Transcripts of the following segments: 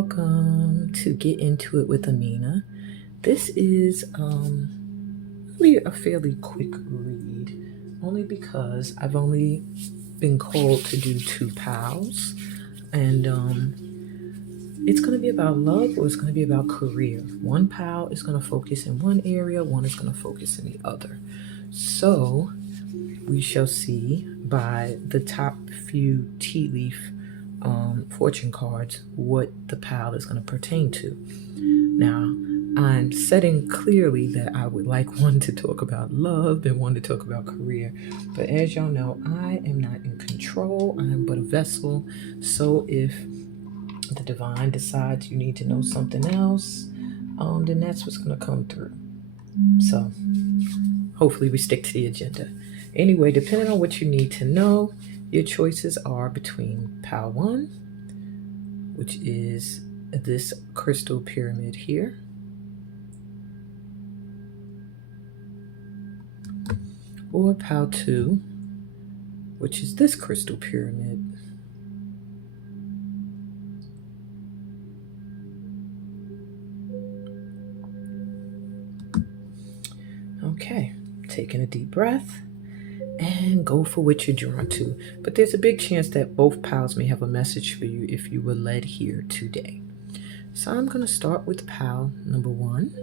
Welcome to Get Into It with Amina. This is really a fairly quick read, only because I've only been called to do two pals, and it's going to be about love or it's going to be about career. One pal is going to focus in one area, one is going to focus in the other. So we shall see by the top few tea leaf fortune cards what the pal is going to pertain to. Now, I'm setting clearly that I would like one to talk about love and one to talk about career. But as y'all know, I am not in control. I am but a vessel. So if the divine decides you need to know something else, then that's what's going to come through. So hopefully we stick to the agenda. Anyway, depending on what you need to know, your choices are between Pal 1, which is this crystal pyramid here, or Pal 2, which is this crystal pyramid. Okay, taking a deep breath and go for what you're drawn to. But there's a big chance that both pals may have a message for you if you were led here today. So I'm going to start with pal number 1.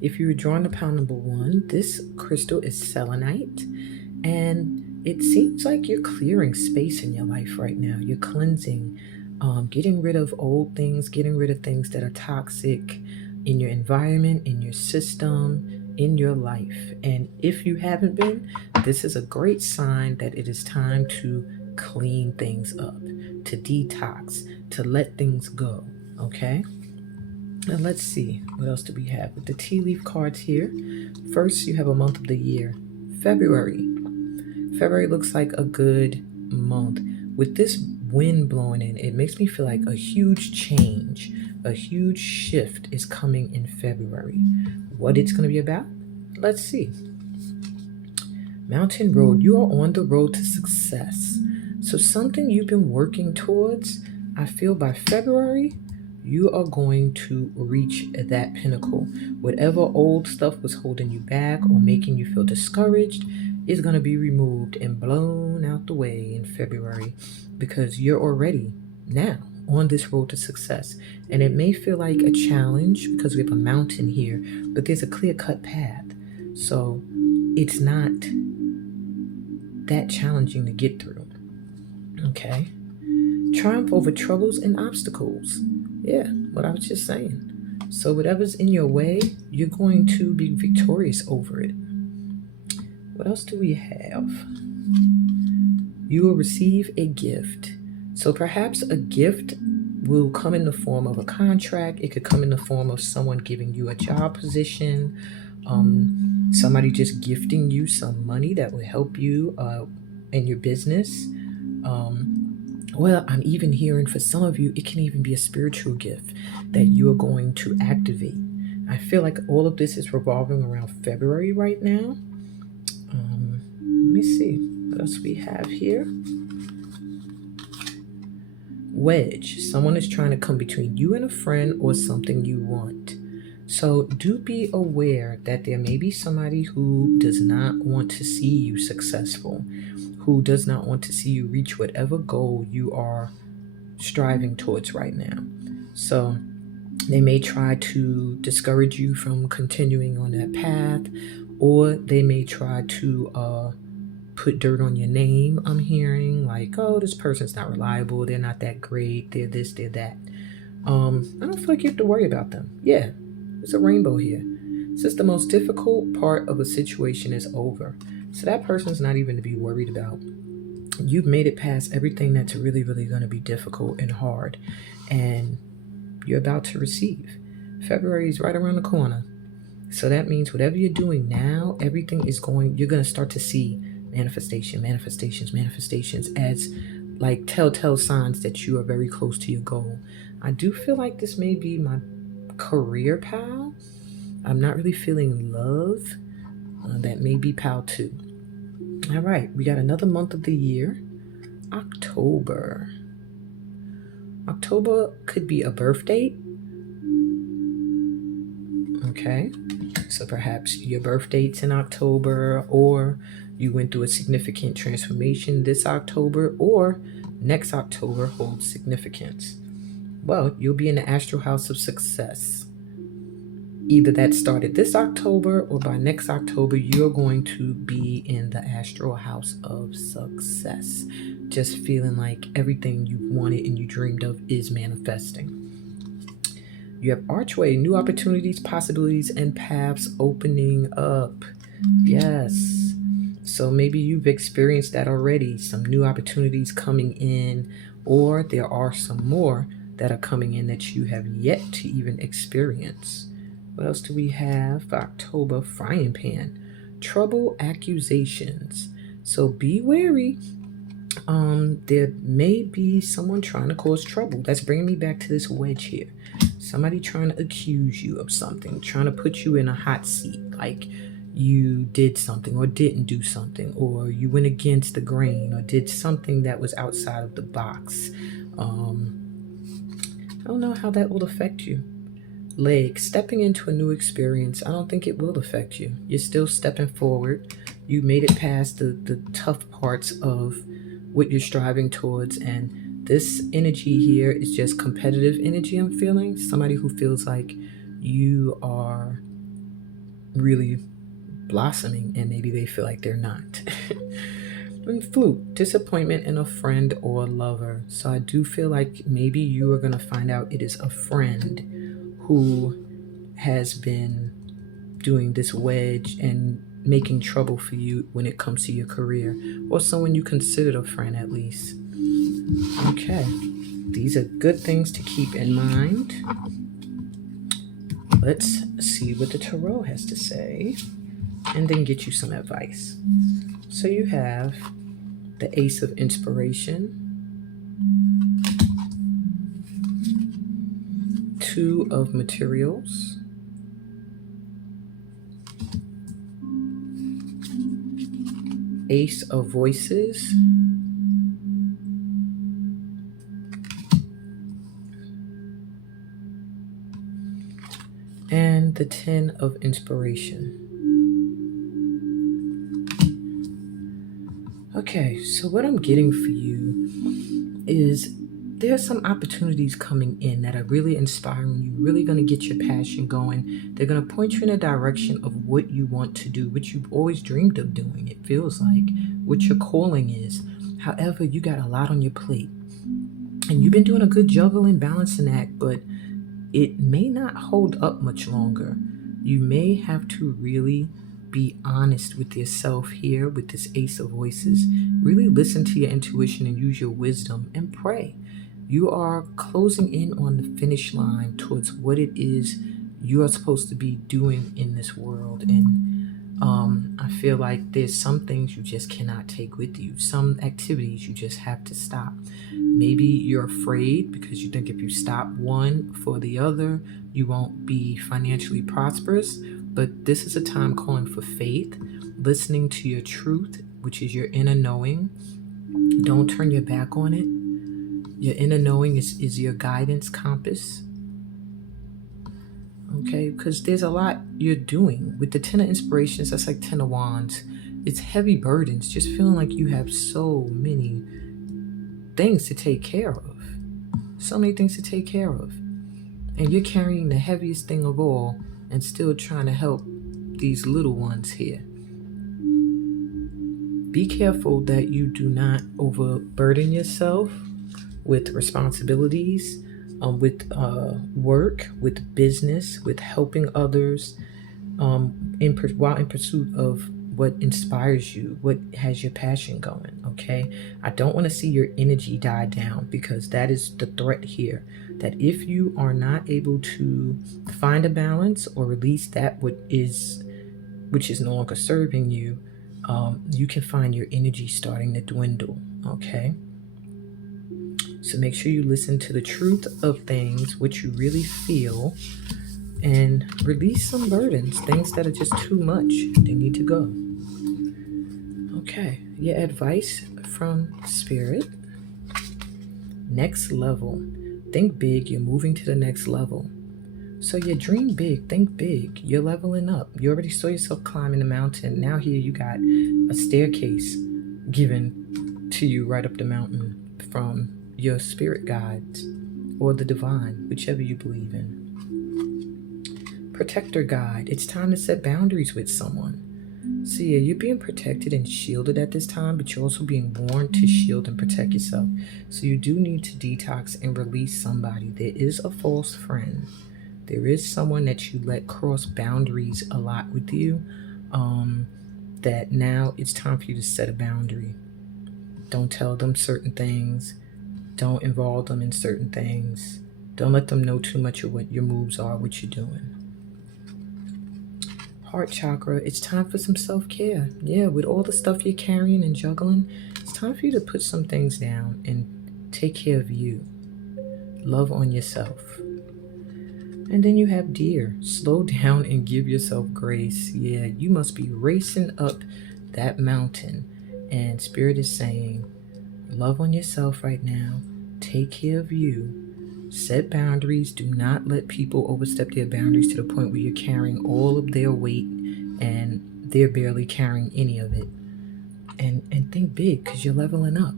If you were drawn to pal number 1, this crystal is selenite, and it seems like you're clearing space in your life right now. You're cleansing, getting rid of old things, getting rid of things that are toxic in your environment, in your system, in your life. And if you haven't been, this is a great sign that it is time to clean things up, to detox, to let things go. Okay? And let's see, what else do we have with the tea leaf cards here? First, you have a month of the year, February. February looks like a good month. With this wind blowing in, it makes me feel like a huge change, a huge shift is coming in February. What it's going to be about? Let's see. Mountain Road, you are on the road to success. So something you've been working towards, I feel by February, you are going to reach that pinnacle. Whatever old stuff was holding you back or making you feel discouraged is going to be removed and blown out the way in February, because you're already now on this road to success. And it may feel like a challenge because we have a mountain here, but there's a clear-cut path. So it's not that challenging to get through. Okay? Triumph over troubles and obstacles. Yeah, what I was just saying. So whatever's in your way, you're going to be victorious over it. What else do we have? You will receive a gift. So perhaps a gift will come in the form of a contract. It could come in the form of someone giving you a job position, somebody just gifting you some money that will help you in your business. Well, I'm even hearing for some of you, it can even be a spiritual gift that you are going to activate. I feel like all of this is revolving around February right now. Let me see what else we have here. Wedge. Someone is trying to come between you and a friend or something you want. So do be aware that there may be somebody who does not want to see you successful, who does not want to see you reach whatever goal you are striving towards right now. So they may try to discourage you from continuing on that path, or they may try to put dirt on your name. I'm hearing like, oh, this person's not reliable, they're not that great, they're this, they're that. I don't feel like you have to worry about them. Yeah, there's a rainbow here. Since the most difficult part of a situation is over, so that person's not even to be worried about. You've made it past everything that's really, really going to be difficult and hard, and you're about to receive. February is right around the corner. So that means whatever you're doing now, everything is going, you're going to start to see manifestations as like telltale signs that you are very close to your goal. I do feel like this may be my career pal. I'm not really feeling love. That may be pal 2. All right, we got another month of the year, October. October could be a birth date. Okay, so perhaps your birth date's in October, or you went through a significant transformation this October, or next October holds significance. Well, you'll be in the astral house of success. Either that started this October, or by next October, you're going to be in the astral house of success. Just feeling like everything you wanted and you dreamed of is manifesting. You have archway, new opportunities, possibilities, and paths opening up. Yes. So maybe you've experienced that already, some new opportunities coming in, or there are some more that are coming in that you have yet to even experience. What else do we have for October? Frying pan. Trouble, accusations. So be wary. There may be someone trying to cause trouble. That's bringing me back to this wedge here. Somebody trying to accuse you of something, trying to put you in a hot seat, like you did something or didn't do something, or you went against the grain or did something that was outside of the box. I don't know how that will affect you. Leg, stepping into a new experience. I don't think it will affect you. You're still stepping forward. You made it past the tough parts of what you're striving towards, and this energy here is just competitive energy. I'm feeling somebody who feels like you are really blossoming and maybe they feel like they're not. And flute, disappointment in a friend or lover. So I do feel like maybe you are going to find out it is a friend who has been doing this wedge and making trouble for you when it comes to your career, or someone you considered a friend at least. Okay, these are good things to keep in mind. Let's see what the tarot has to say and then get you some advice. So you have the Ace of Inspiration, Two of Materials, Ace of Voices, and the Ten of Inspiration. Okay, so what I'm getting for you is there's some opportunities coming in that are really inspiring you, really going to get your passion going. They're going to point you in a direction of what you want to do, what you've always dreamed of doing, it feels like, what your calling is. However, you got a lot on your plate. And you've been doing a good juggling, balancing act, but it may not hold up much longer. You may have to really be honest with yourself here with this Ace of Voices. Really listen to your intuition and use your wisdom and pray. You are closing in on the finish line towards what it is you are supposed to be doing in this world. And I feel like there's some things you just cannot take with you. Some activities you just have to stop. Maybe you're afraid because you think if you stop one for the other, you won't be financially prosperous. But this is a time calling for faith, listening to your truth, which is your inner knowing. Don't turn your back on it. Your inner knowing is your guidance compass. Okay, because there's a lot you're doing. With the Ten of Inspirations, that's like 10 of Wands. It's heavy burdens, just feeling like you have so many things to take care of. So many things to take care of. And you're carrying the heaviest thing of all and still trying to help these little ones here. Be careful that you do not overburden yourself with responsibilities, with work, with business, with helping others, while in pursuit of what inspires you, what has your passion going, okay? I don't want to see your energy die down, because that is the threat here, that if you are not able to find a balance or release that which is no longer serving you, you can find your energy starting to dwindle, okay? So make sure you listen to the truth of things, what you really feel, and release some burdens, things that are just too much. They need to go. Okay, your advice from Spirit. Next level. Think big, you're moving to the next level. So you dream big, think big. You're leveling up. You already saw yourself climbing the mountain. Now here you got a staircase given to you right up the mountain from your spirit guides or the divine, whichever you believe in. Protector guide. It's time to set boundaries with someone. So yeah, you're being protected and shielded at this time, but you're also being warned to shield and protect yourself. So you do need to detox and release somebody. There is a false friend. There is someone that you let cross boundaries a lot with you, that now it's time for you to set a boundary. Don't tell them certain things. Don't involve them in certain things. Don't let them know too much of what your moves are, what you're doing. Heart chakra, it's time for some self-care. Yeah, with all the stuff you're carrying and juggling, it's time for you to put some things down and take care of you. Love on yourself. And then you have deer. Slow down and give yourself grace. Yeah, you must be racing up that mountain. And Spirit is saying, love on yourself right now. Take care of you. Set boundaries. Do not let people overstep their boundaries to the point where you're carrying all of their weight and they're barely carrying any of it. And think big, because you're leveling up.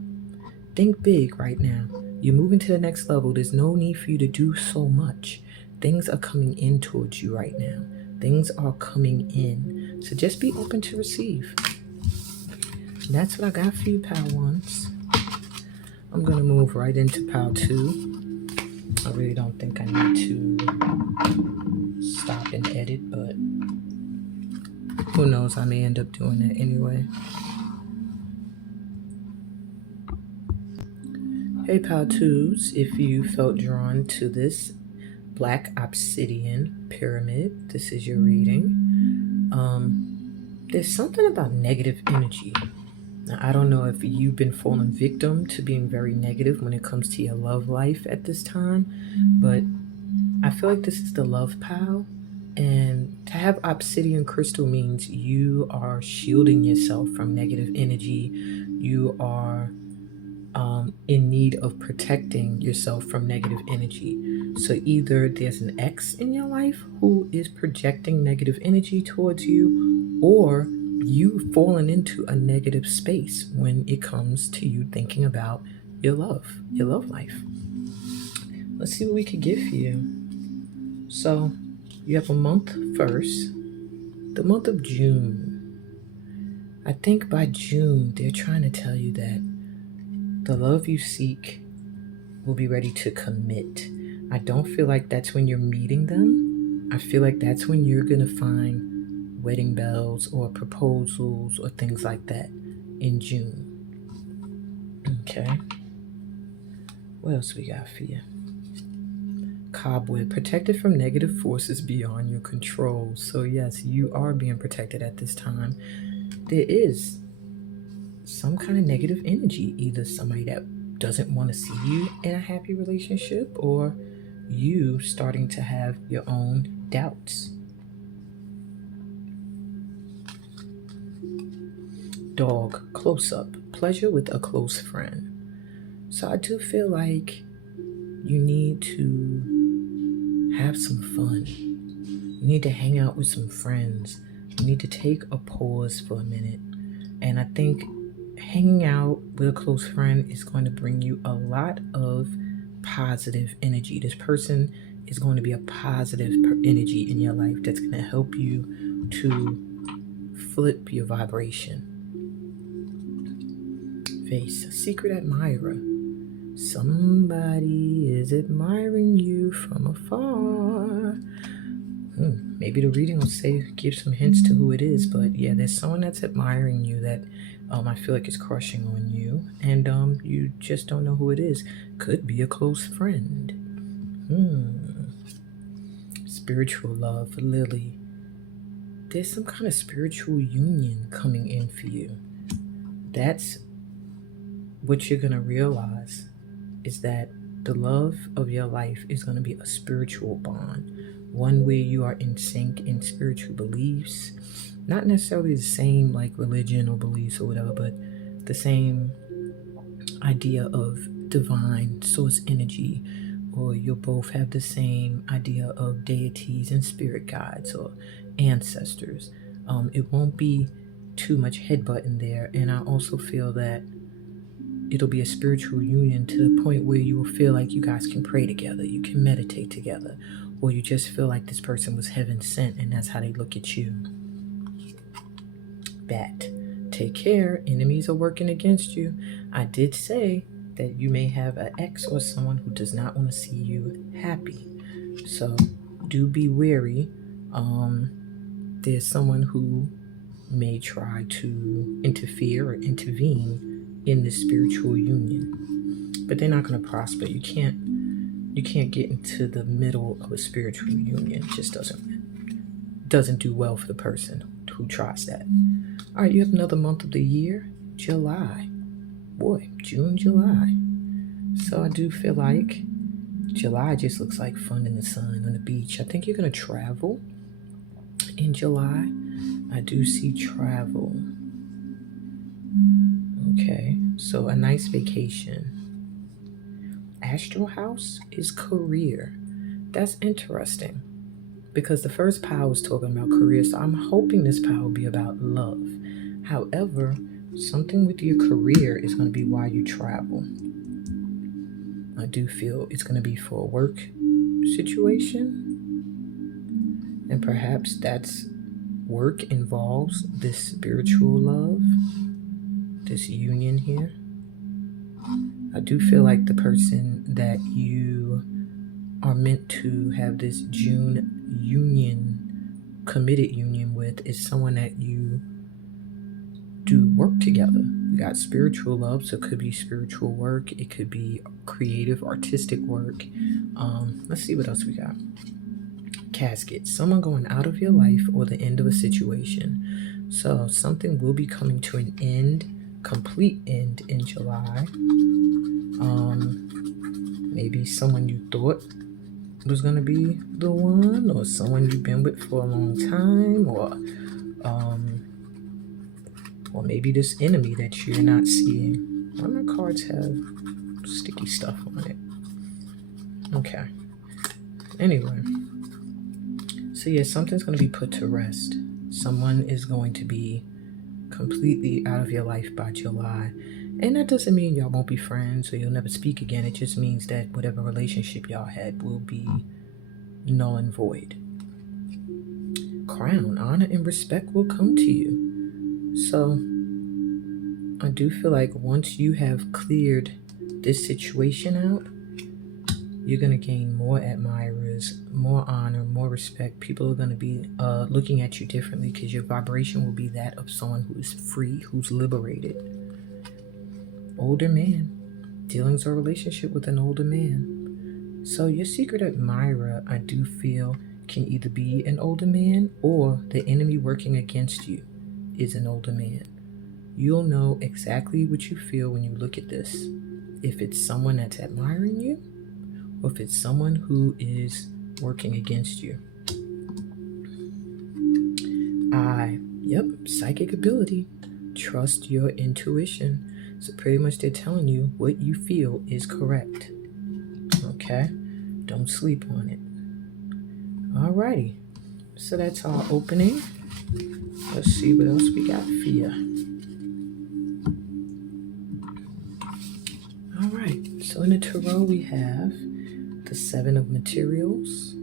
Think big right now. You're moving to the next level. There's no need for you to do so much. Things are coming in towards you right now. Things are coming in. So just be open to receive. And that's what I got for you, Pal Ones. I'm going to move right into Pal 2. I really don't think I need to stop and edit, but who knows? I may end up doing that anyway. Hey, Pal 2s, if you felt drawn to this Black Obsidian Pyramid, this is your reading. There's something about negative energy. Now, I don't know if you've been falling victim to being very negative when it comes to your love life at this time, but I feel like this is the love pile. And to have obsidian crystal means you are shielding yourself from negative energy. You are in need of protecting yourself from negative energy. So either there's an ex in your life who is projecting negative energy towards you, or you've fallen into a negative space when it comes to you thinking about your love life. Let's see what we could get for you. So you have a month first, the month of June. I think by June, they're trying to tell you that the love you seek will be ready to commit. I don't feel like that's when you're meeting them. I feel like that's when you're going to find wedding bells or proposals or things like that in June. Okay. What else we got for you? Cobweb, protected from negative forces beyond your control. So yes, you are being protected at this time. There is some kind of negative energy, either somebody that doesn't want to see you in a happy relationship, or you starting to have your own doubts. Dog, close up, pleasure with a close friend. So I do feel like you need to have some fun. You need to hang out with some friends. You need to take a pause for a minute. And I think hanging out with a close friend is going to bring you a lot of positive energy. This person is going to be a positive energy in your life that's going to help you to flip your vibration. Face, secret admirer. Somebody is admiring you from afar. Maybe the reading will give some hints to who it is, but yeah, there's someone that's admiring you that I feel like is crushing on you, and you just don't know who it is. Could be a close friend. Spiritual love, Lily. There's some kind of spiritual union coming in for you. That's what you're going to realize, is that the love of your life is going to be a spiritual bond. One where you are in sync in spiritual beliefs, not necessarily the same like religion or beliefs or whatever, but the same idea of divine source energy or you'll both have the same idea of deities and spirit guides or ancestors. It won't be too much headbutting there, and I also feel that it'll be a spiritual union to the point where you will feel like you guys can pray together, you can meditate together, or you just feel like this person was heaven sent and that's how they look at you. Bat, take care, enemies are working against you. I did say that you may have an ex or someone who does not want to see you happy. So do be wary. There's someone who may try to interfere or intervene in this spiritual union, but they're not going to prosper. You can't get into the middle of a spiritual union. It just doesn't do well for the person who tries that. All right, you have another month of the year, July. Boy, June, July. So I do feel like July just looks like fun in the sun on the beach. I think you're going to travel in July. I do see travel. Okay, so a nice vacation. Astral house is career. That's interesting because the first pile was talking about career, so I'm hoping this pile will be about love. However, something with your career is going to be why you travel. I do feel it's going to be for a work situation, and perhaps that's work involves this spiritual love, this union here. I do feel like the person that you are meant to have this June union, committed union with, is someone that you do work together. We got spiritual love, so it could be spiritual work. It could be creative, artistic work. Let's see what else we got. Casket, someone going out of your life or the end of a situation. So something will be coming to an end, complete end in July. Maybe someone you thought was going to be the one, or someone you've been with for a long time, or maybe this enemy that you're not seeing. Why do my cards have sticky stuff on it? Okay. Anyway. So yeah, something's going to be put to rest. Someone is going to be completely out of your life by July. And that doesn't mean y'all won't be friends or you'll never speak again. It just means that whatever relationship y'all had will be null and void. Crown, honor and respect will come to you. So I do feel like once you have cleared this situation out, you're going to gain more admirers, more honor, more respect. People are going to be looking at you differently because your vibration will be that of someone who is free, who's liberated. Older man, dealings or relationship with an older man. So your secret admirer, I do feel, can either be an older man or the enemy working against you is an older man. You'll know exactly what you feel when you look at this. If it's someone that's admiring you, or if it's someone who is working against you. Psychic ability. Trust your intuition. So pretty much they're telling you what you feel is correct. Okay? Don't sleep on it. Alrighty. So that's our opening. Let's see what else we got for you. Alright. So in the tarot we have the Seven of Materials,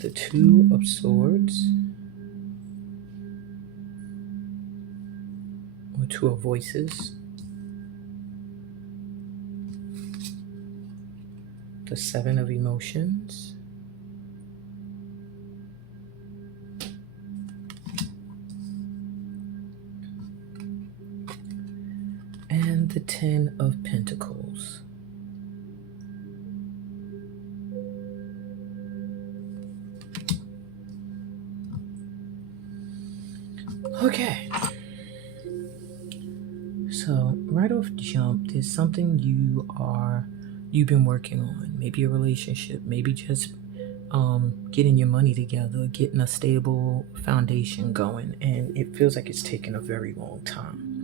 the Two of Swords, or Two of Voices, the Seven of Emotions, and the Ten of Pentacles. Okay. So right off jump, there's something you've been working on. Maybe a relationship, maybe just getting your money together, getting a stable foundation going, and it feels like it's taken a very long time.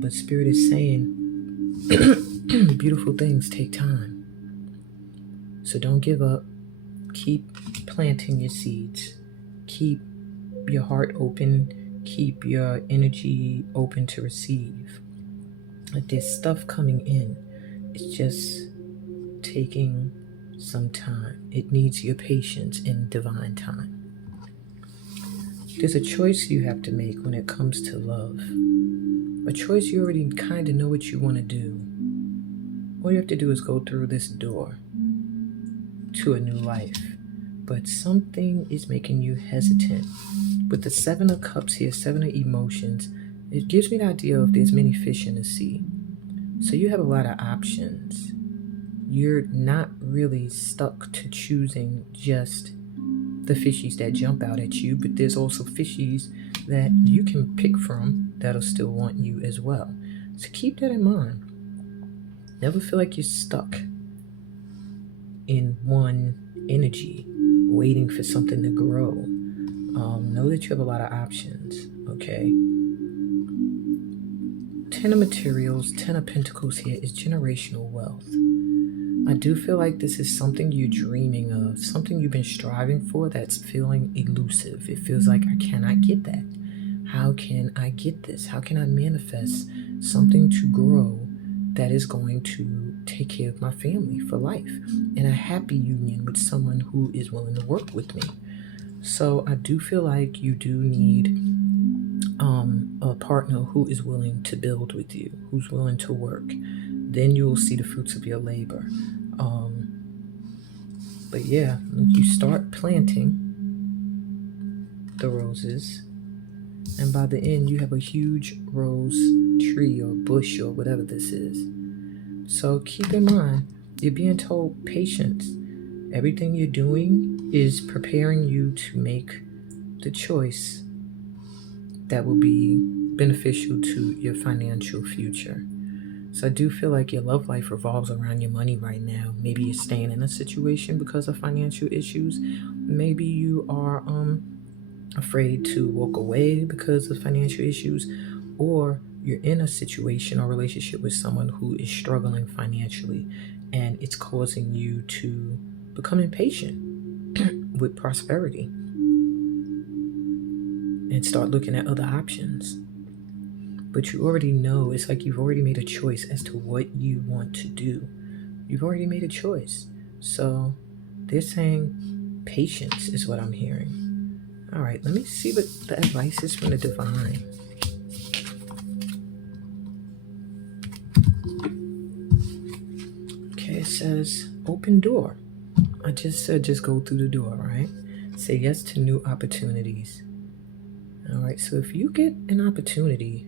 But Spirit is saying beautiful things take time. So don't give up. Keep planting your seeds. Keep your heart open. Keep your energy open to receive. Like there's stuff coming in. It's just taking some time. It needs your patience in divine time. There's a choice you have to make when it comes to love. A choice you already kind of know what you want to do. All you have to do is go through this door to a new life. But something is making you hesitant. With the Seven of Cups here, Seven of Emotions, it gives me the idea of there's many fish in the sea. So you have a lot of options. You're not really stuck to choosing just the fishies that jump out at you, but there's also fishies that you can pick from that'll still want you as well. So keep that in mind. Never feel like you're stuck in one energy, waiting for something to grow. Know that you have a lot of options, okay? Ten of Materials, Ten of Pentacles here is generational wealth. I do feel like this is something you're dreaming of, something you've been striving for that's feeling elusive. It feels like I cannot get that. How can I get this? How can I manifest something to grow that is going to take care of my family for life in a happy union with someone who is willing to work with me? So I do feel like you do need a partner who is willing to build with you, who's willing to work. Then you will see the fruits of your labor. But yeah, you start planting the roses, and by the end you have a huge rose tree or bush or whatever this is. So keep in mind, you're being told patience. Everything you're doing is preparing you to make the choice that will be beneficial to your financial future. So I do feel like your love life revolves around your money right now. Maybe you're staying in a situation because of financial issues. Maybe you are afraid to walk away because of financial issues, or you're in a situation or relationship with someone who is struggling financially, and it's causing you to become impatient with prosperity and start looking at other options. But you already know, it's like you've already made a choice as to what you want to do. You've already made a choice. So they're saying patience is what I'm hearing. All right, let me see what the advice is from the divine. Okay, it says open door. I just said just go through the door, right? Say yes to new opportunities. All right, so if you get an opportunity,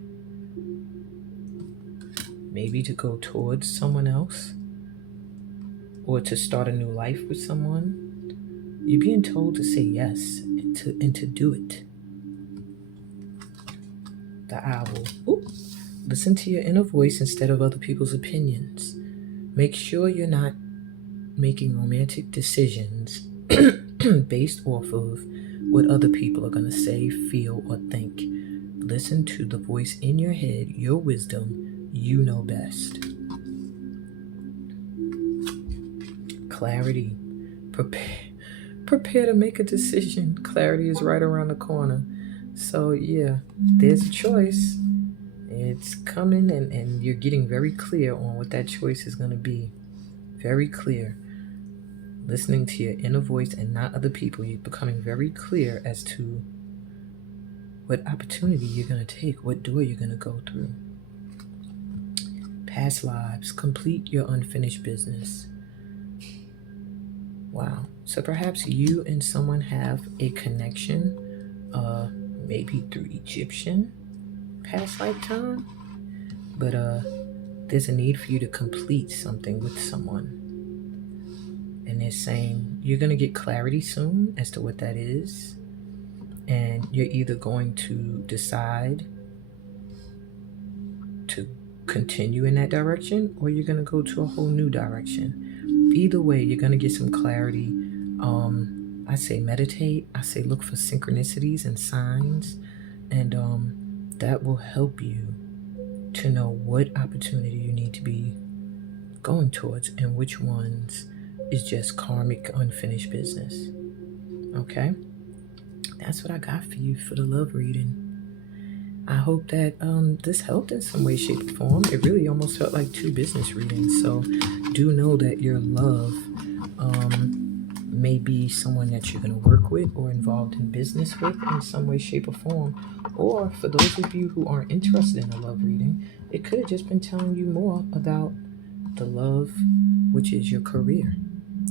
maybe to go towards someone else or to start a new life with someone, you're being told to say yes and to do it. The owl. Ooh. Listen to your inner voice instead of other people's opinions. Make sure you're not making romantic decisions based off of what other people are going to say, feel, or think. Listen to the voice in your head, your wisdom. You know best. Clarity. Prepare to make a decision. Clarity is right around the corner. So yeah, there's a choice. It's coming, and you're getting very clear on what that choice is going to be. Very clear. Listening to your inner voice and not other people. You're becoming very clear as to what opportunity you're going to take, what door you're going to go through. Past lives. Complete your unfinished business. Wow. So perhaps you and someone have a connection, maybe through Egyptian past lifetime, but there's a need for you to complete something with someone. And they're saying you're going to get clarity soon as to what that is. And you're either going to decide to continue in that direction, or you're going to go to a whole new direction. Either way, you're going to get some clarity. I say meditate. I say look for synchronicities and signs. And that will help you to know what opportunity you need to be going towards and which ones is just karmic unfinished business. Okay? That's what I got for you for the love reading. I hope that this helped in some way, shape, or form. It really almost felt like two business readings. So do know that your love may be someone that you're going to work with or involved in business with in some way, shape, or form. Or for those of you who aren't interested in a love reading, it could have just been telling you more about the love, which is your career,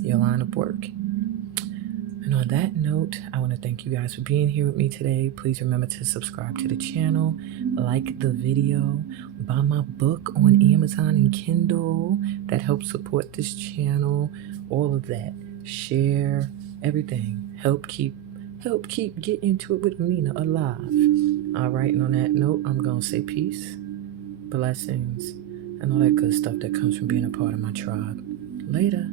your line of work. And on that note, I want to thank you guys for being here with me today. Please remember to subscribe to the channel, like the video, buy my book on Amazon and Kindle that helps support this channel, all of that. Share everything. Help keep Get Into It with Amina alive. All right, and on that note, I'm going to say peace, blessings, and all that good stuff that comes from being a part of my tribe. Later.